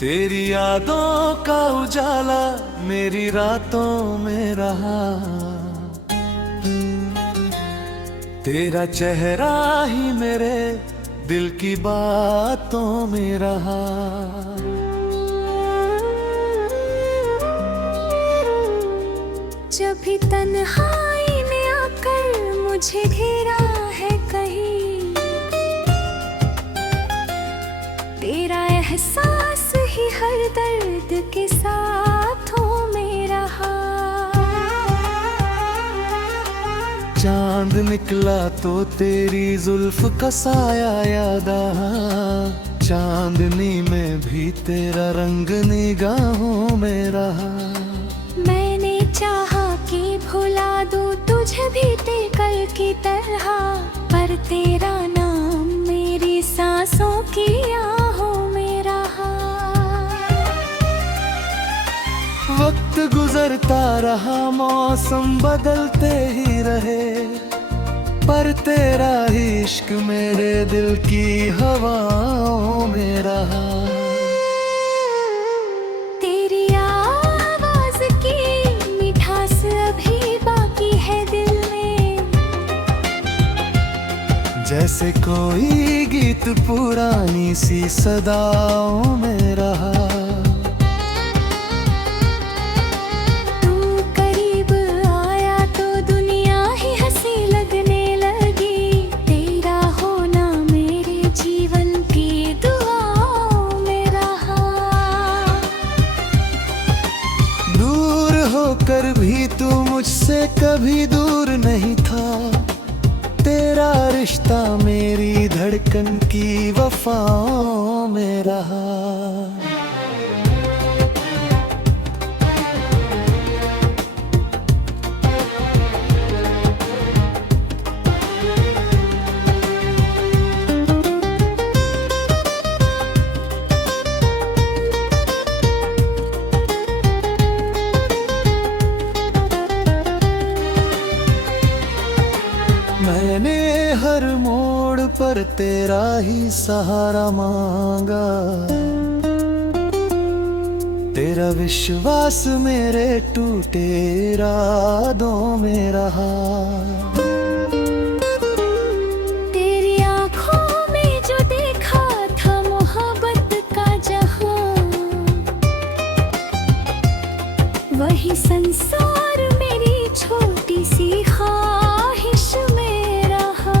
तेरी यादों का उजाला मेरी रातों में रहा। तेरा चेहरा ही मेरे दिल की बातों में रहा। जब भी तन्हाई में आकर मुझे घेरा है कहीं, तेरा एहसास ही हर दर्द के साथों में रहा। चांद निकला तो तेरी जुल्फ का साया याद आया। चांदनी में भी तेरा रंग निगाहों में रहा। मैंने चाहा कि भुला दूं तुझे भी कल की तरह, पर तेरा नाम मेरी सांसों की आहों में रहा। वक्त गुजरता रहा, मौसम बदलते ही रहे, पर तेरा ही इश्क मेरे दिल की हवाओं में रहा। तेरी आवाज की मिठास अभी बाकी है दिल में, जैसे कोई गीत पुरानी सी सदाओं में रहा। कर भी तू मुझसे कभी दूर नहीं था। तेरा रिश्ता मेरी धड़कन की वफाओं में रहा। मैंने हर मोड़ पर तेरा ही सहारा मांगा। तेरा विश्वास मेरे टूटे इरादों में रहा। तेरी आँखों में जो देखा था मोहब्बत का जहां, वही संसार मेरी छोटी सी ख्वाहिश में रहा।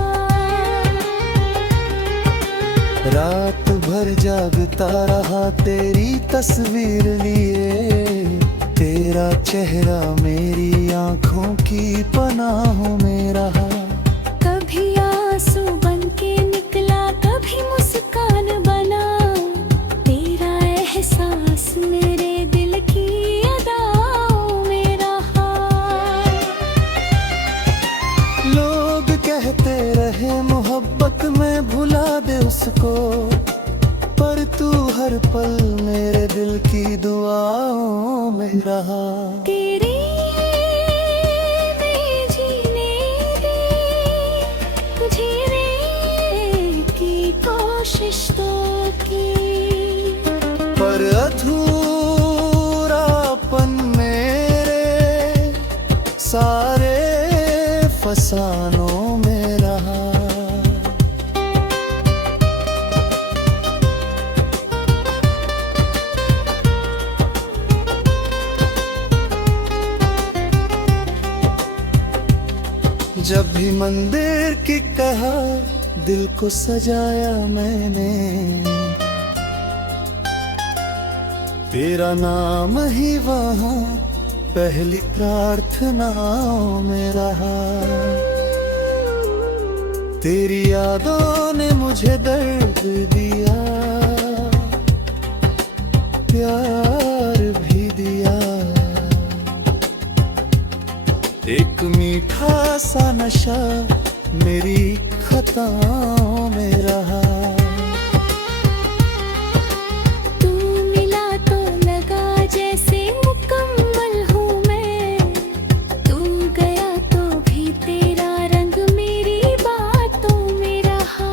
रात भर जागता रहा तेरी तस्वीर लिए। तेरा चेहरा मेरी आंखों की पनाहों में रहा। कभी आंसू बन के निकला, कभी मुस्कान बना। तेरा एहसास मेरे दिल की अदाओं में रहा। लोग कहते रहे मोहब्बत में भुला दे उसको, पर तू हर पल मेरे दिल की दुआओं में रहा। तेरे में जीने की कोशिश तो की, पर अधूरापन मेरे सारे फसानों में रहा। जब भी मंदिर की कहा दिल को सजाया मैंने, तेरा नाम ही वहाँ पहली प्रार्थनाओं में रहा। तेरी यादों ने मुझे दर्द दिया, प्यार भी दिया। एक मीठा सा नशा मेरी खताओं में रहा। तू मिला तो लगा जैसे मुकम्मल हूँ मैं, तू गया तो भी तेरा रंग मेरी बातों में रहा।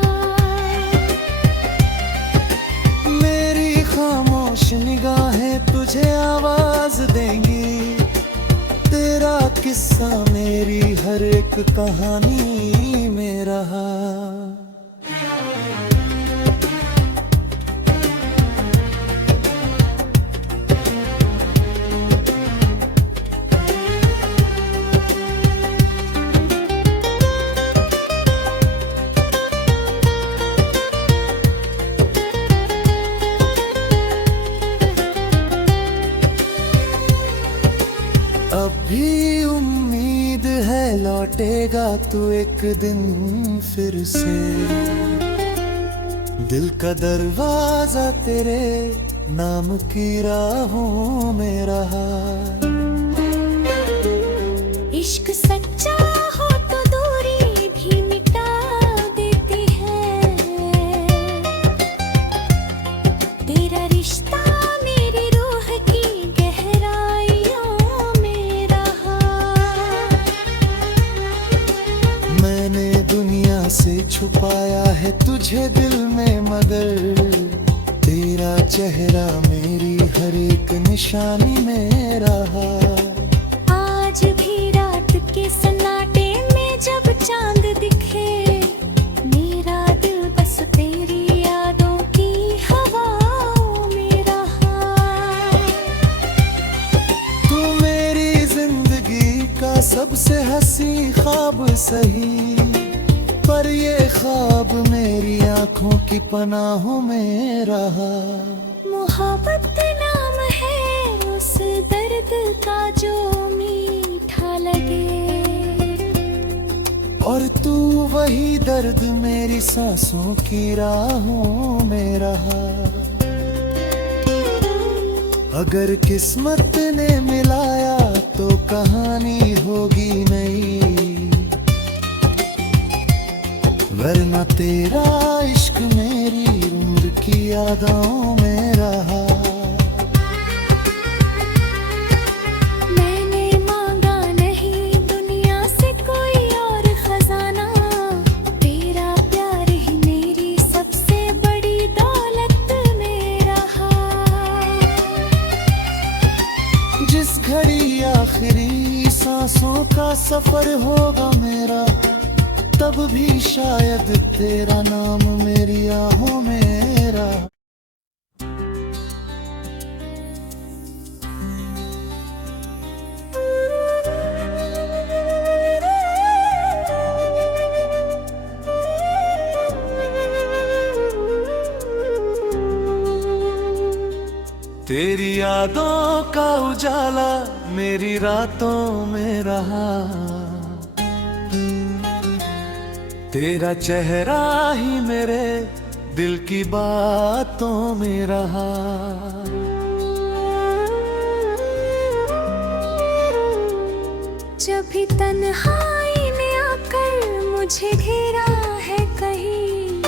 मेरी खामोश किस्सा मेरी हर एक कहानी में रहा। अब भी उम्मीद है लौटेगा तू एक दिन फिर से। दिल का दरवाजा तेरे नाम की राहों में रहा। इश्क सच्चा हो तो दूरी भी मिटा देती है। तेरा रिश्ता मेरी रूह की गहराइयों में रहा। मैंने दुनिया से छुपाया है तुझे दिल में, मगर तेरा चेहरा मेरी हर एक निशानी में रहा। आज भी रात के सन्नाटे में जब चांद दिखे, मेरा दिल बस तेरी यादों की हवाओं में रहा। तू मेरी जिंदगी का सबसे हंसी ख्वाब सही, पर ये ख्वाब मेरी आंखों की पनाहों में रहा। मोहब्बत नाम है उस दर्द का जो मीठा लगे, और तू वही दर्द मेरी सांसों की राहों में रहा। अगर किस्मत ने मिलाया तो कहानी होगी नई, वरना तेरा इश्क मेरी उम्र की यादों में रहा। मैंने मांगा नहीं दुनिया से कोई और खजाना, तेरा प्यार ही मेरी सबसे बड़ी दौलत में रहा। जिस घड़ी आखिरी सांसों का सफर होगा मेरा, तब भी शायद तेरा नाम मेरी आहों में रहा। तेरी यादों का उजाला मेरी रातों में रहा। तेरा चेहरा ही मेरे दिल की बातों में रहा। जब भी तन्हाई ने आकर मुझे घेरा है कहीं,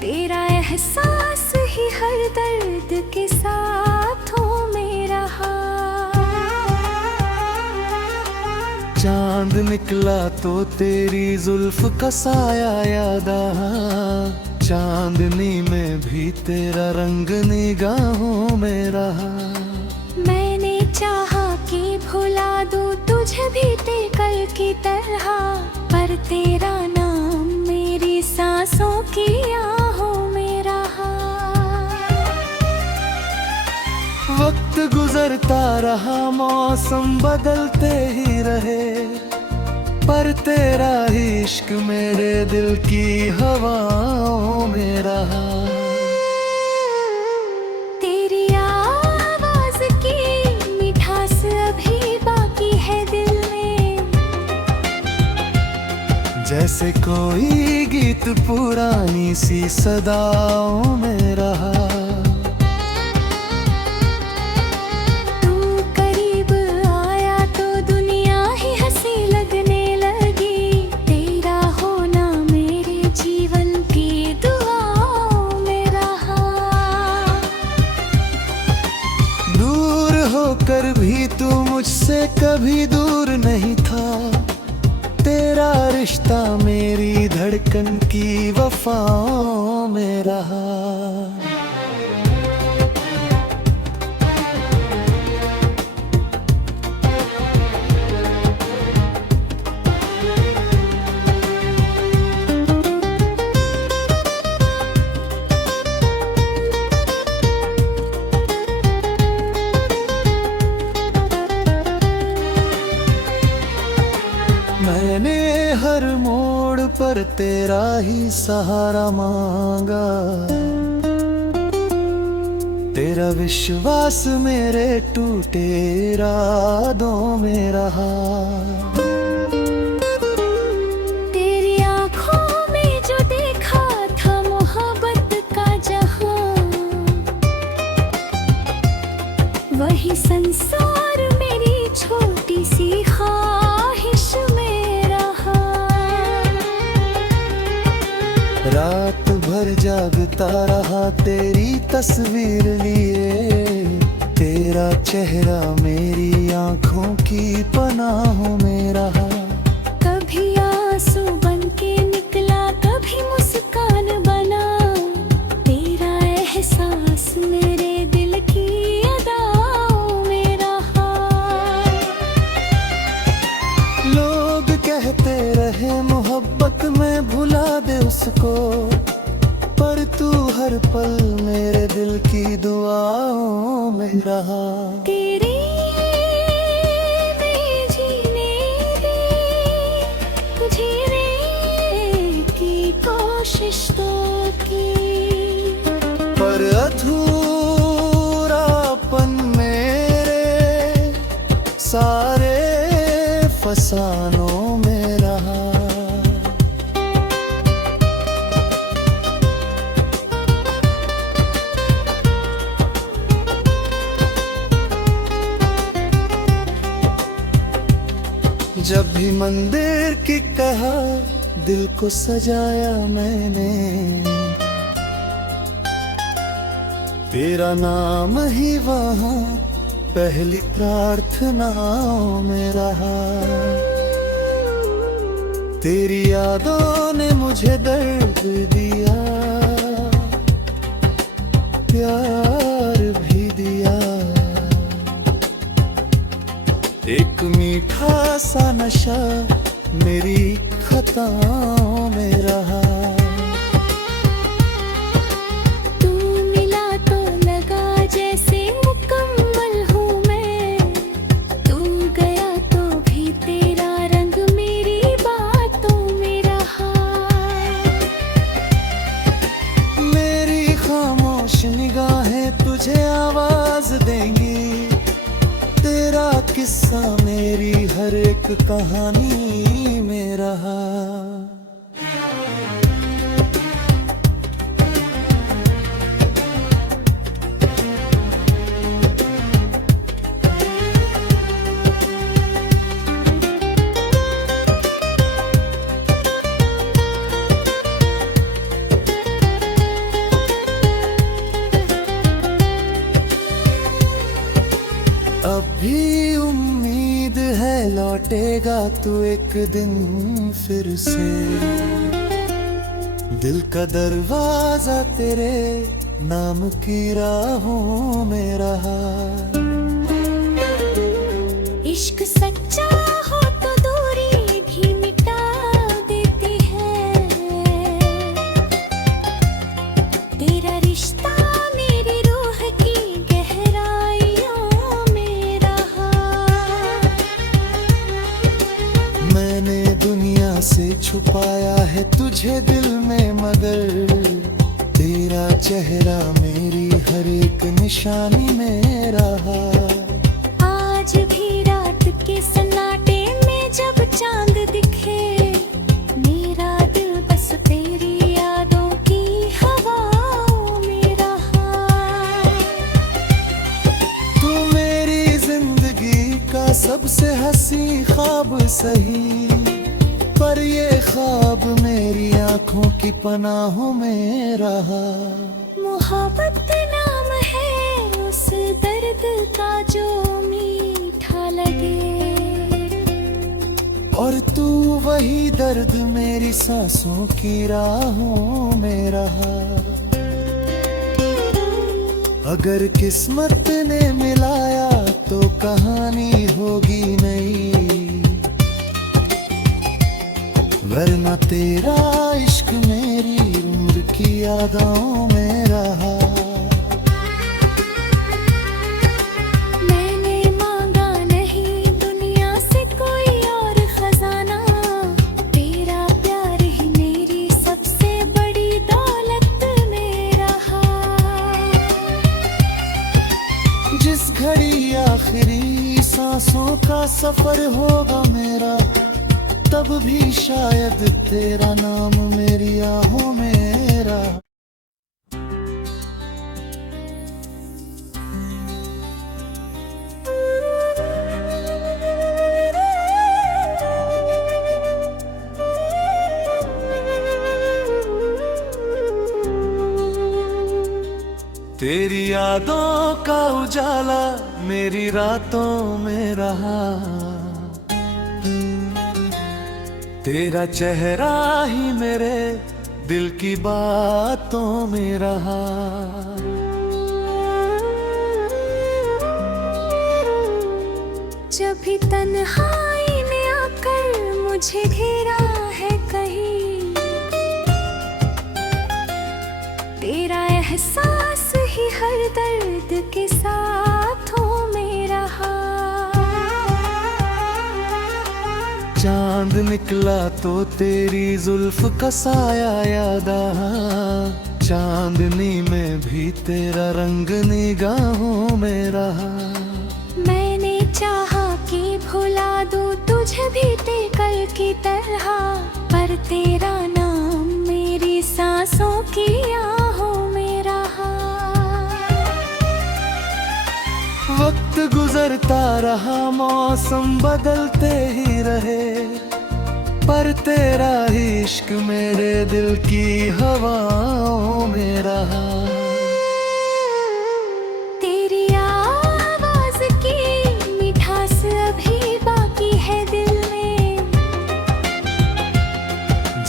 तेरा एहसास ही हर दर्द के साथों में रहा। चांद निकला तो तेरी जुल्फ का साया याद आया, चांदनी में भी तेरा रंग निगाहों में रहा। मैंने चाहा कि भुला दूं तुझे भी कल की तरह, पर तेरा नाम मेरी सांसों की आहों में रहा। वक्त गुजरता रहा, मौसम बदलते ही रहे, पर तेरा ही इश्क मेरे दिल की हवाओं में रहा। तेरी आवाज की मिठास अभी बाकी है दिल में, जैसे कोई गीत पुरानी सी सदाओं में रहा। कर भी तू मुझसे कभी दूर नहीं था, तेरा रिश्ता मेरी धड़कन की वफाओं में रहा। सहारा मांगा। तेरा विश्वास मेरे टूटे इरादों में रहा। तेरी आँखों में जो देखा था मोहब्बत का जहां, वही संसार मेरी छोटी सी ख्वाहिश में रहा। रात भर जागता रहा तेरी तस्वीर लिए। तेरा चेहरा मेरी आंखों की पनाहों में रहा। कभी आंसू बन के निकला, कभी मुस्कान बना। तेरा एहसास मेरे दिल की अदाओं में रहा। लोग कहते रहे मोहब्बत में भुला दे उसको, पर तू हर पल मेरे दिल की दुआओं में रहा। तेरे में जीने की कोशिश तो की, पर अधूरापन मेरे सारे फसानों में रहा। जब भी मंदिर की कहा दिल को सजाया मैंने, तेरा नाम ही वहाँ पहली प्रार्थनाओं में रहा। तेरी यादों ने मुझे दर्द दिया, प्यार भी दिया। एक मीठा सा नशा मेरी खताओं में रहा। तू मिला तो लगा जैसे मुकम्मल हूँ मैं। तू गया तो भी तेरा रंग मेरी बातों में रहा। मेरी खामोश निगाहें तुझे आवाज देंगी। तेरा किस्सा मेरी हर एक कहानी में रहा। अब भी उम्मीद है लौटेगा तू एक दिन फिर से। दिल का दरवाजा तेरे नाम की राहों में रहा। इश्क सच्चा हो तो दूरी भी मिटा देती है। तेरा रिश्ता मेरी रूह की गहराइयों में रहा। मैंने दुनिया से छुपाया है तुझे दिल में, मगर तेरा चेहरा मेरी हर एक निशानी में रहा। आज भी रात के सन्नाटे में जब चांद दिखे, मेरा दिल बस तेरी यादों की हवाओं में रहा। तू मेरी जिंदगी का सबसे हंसी ख्वाब सही, पर ये ख्वाब मेरी आंखों की पनाहों में रहा। मोहब्बत नाम है उस दर्द का जो मीठा लगे, और तू वही दर्द मेरी सांसों की राहों में रहा। अगर किस्मत ने मिलाया तो कहानी होगी नई, वरना तेरा इश्क मेरी उम्र की यादों में रहा। मैंने मांगा नहीं दुनिया से कोई और खजाना, तेरा प्यार ही मेरी सबसे का सफर होगा मेरा, तब भी शायद तेरा नाम मेरी आहों मेरा। तेरी यादों का उजाला मेरी रातों में रहा, तेरा चेहरा ही मेरे दिल की बातों में रहा। जब भी तन्हाई ने आकर मुझे घेरा है कहीं, तेरा एहसास ही हर दर्द के साथों में रहा। चांद निकला तो तेरी जुल्फ का साया याद आया, चांदनी में भी तेरा रंग निगाहों में रहा। मैंने चाहा कि भुला दूं तुझे भी कल की तरह, पर तेरा नाम मेरी सांसों की आहों में रहा। वक्त गुजरता रहा, मौसम बदलते ही रहे, पर तेरा ही इश्क मेरे दिल की हवाओं में रहा। तेरी आवाज की मिठास अभी बाकी है दिल में,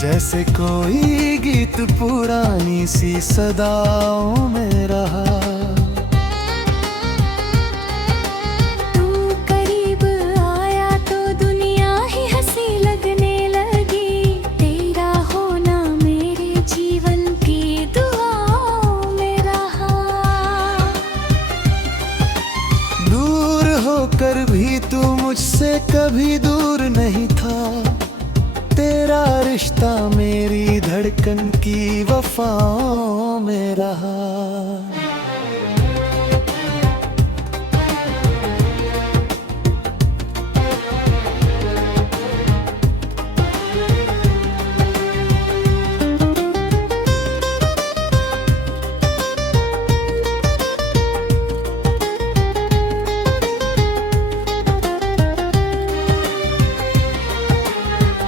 जैसे कोई गीत पुरानी सी सदाओं में रहा। कर भी तू मुझसे कभी दूर नहीं था, तेरा रिश्ता मेरी धड़कन की वफाओं में रहा।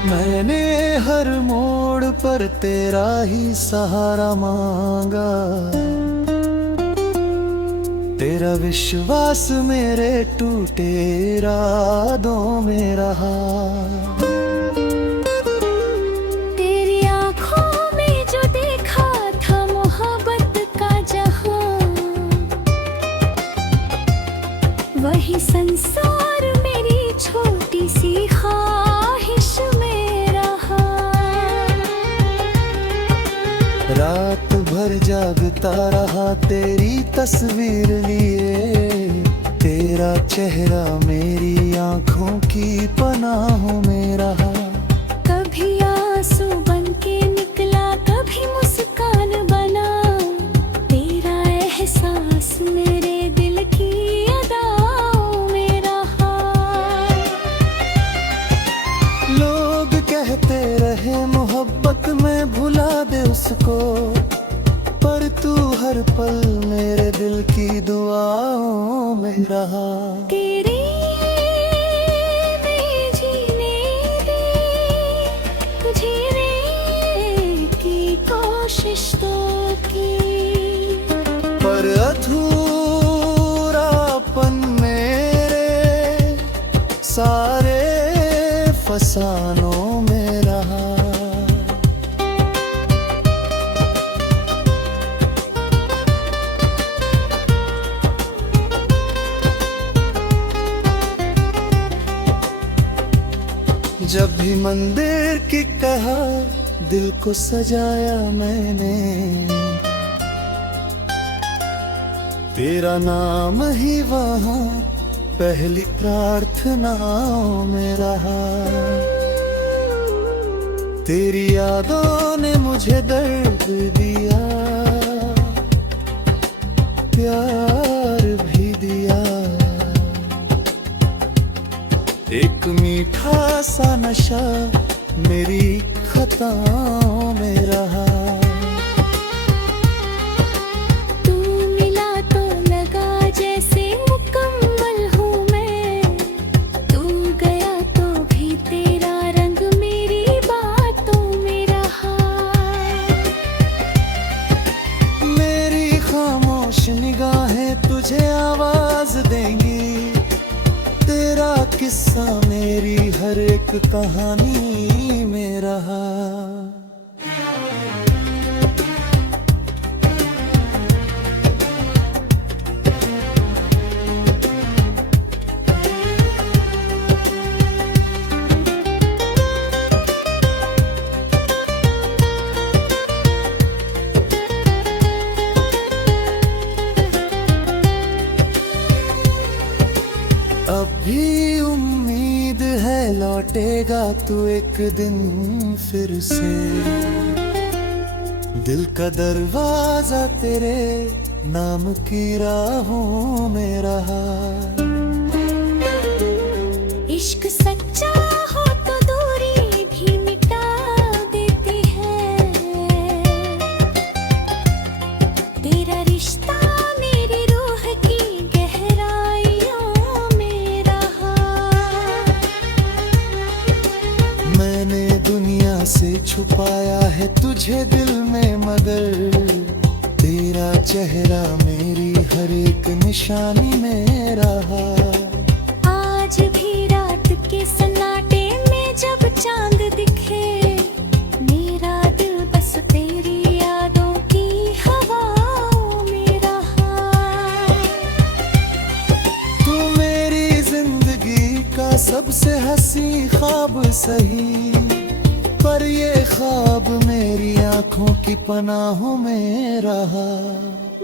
मैंने हर मोड़ पर तेरा ही सहारा मांगा, तेरा विश्वास मेरे टूटे इरादों में रहा। तेरी आँखों में जो देखा था मोहब्बत का जहां, वही संसार मेरी छोटी सी ख्वाहिश में रहा। रात भर जागता रहा तेरी तस्वीर लिए, तेरा चेहरा मेरी आंखों की पनाहों में रहा। कभी आंसू बन के निकला, कभी मुस्कान बना, तेरा एहसास मेरे दिल की अदाओं में रहा। लोग कहते रहे मोहब्बत में भुला दे उसको, पर तू हर पल मेरे दिल की दुआओं में रहा। तेरे में जीने की कोशिश तो की, पर अधूरापन मेरे सारे फसानों में रहा। जब भी मंदिर की कहा दिल को सजाया मैंने, तेरा नाम ही वहाँ पहली प्रार्थनाओं में रहा। तेरी यादों ने मुझे दर्द दिया, प्यार भी दिया, सा नशा मेरी खताओं में रहा। तू मिला तो लगा जैसे मुकम्मल हूँ मैं, तू गया तो भी तेरा रंग मेरी बातों में रहा। मेरी खामोश निगाहें तुझे आवाज देंगी, तेरा किस्सा मेरी हर एक कहानी में रहा। अब भी उम्मीद है लौटेगा तू एक दिन फिर से, दिल का दरवाजा तेरे नाम की राहों में रहा। इश्क सच्चा हो तो दूरी भी मिटा देती है, तेरा रिश्ता मेरी रूह की गहराइयों में रहा। मैंने दुनिया से छुपाया है तुझे दिल में, मगर तेरा चेहरा मेरी हर एक निशानी में रहा। आज भी रात के सन्नाटे में जब चांद दिखे, मेरा दिल बस तेरी यादों की हवाओं में रहा। तू मेरी जिंदगी का सबसे हंसी ख्वाब सही, पर ये ख्वाब मेरी आंखों की पनाहों में रहा।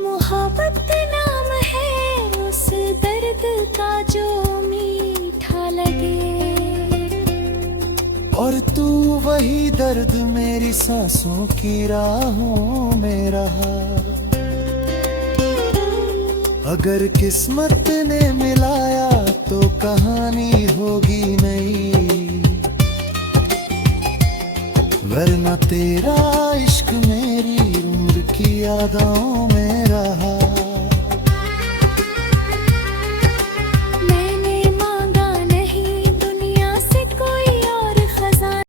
मोहब्बत नाम है उस दर्द का जो मीठा लगे, और तू वही दर्द मेरी सांसों की राहों में रहा। अगर किस्मत ने मिलाया तो कहानी होगी नई, वरना तेरा इश्क मेरी उम्र की यादों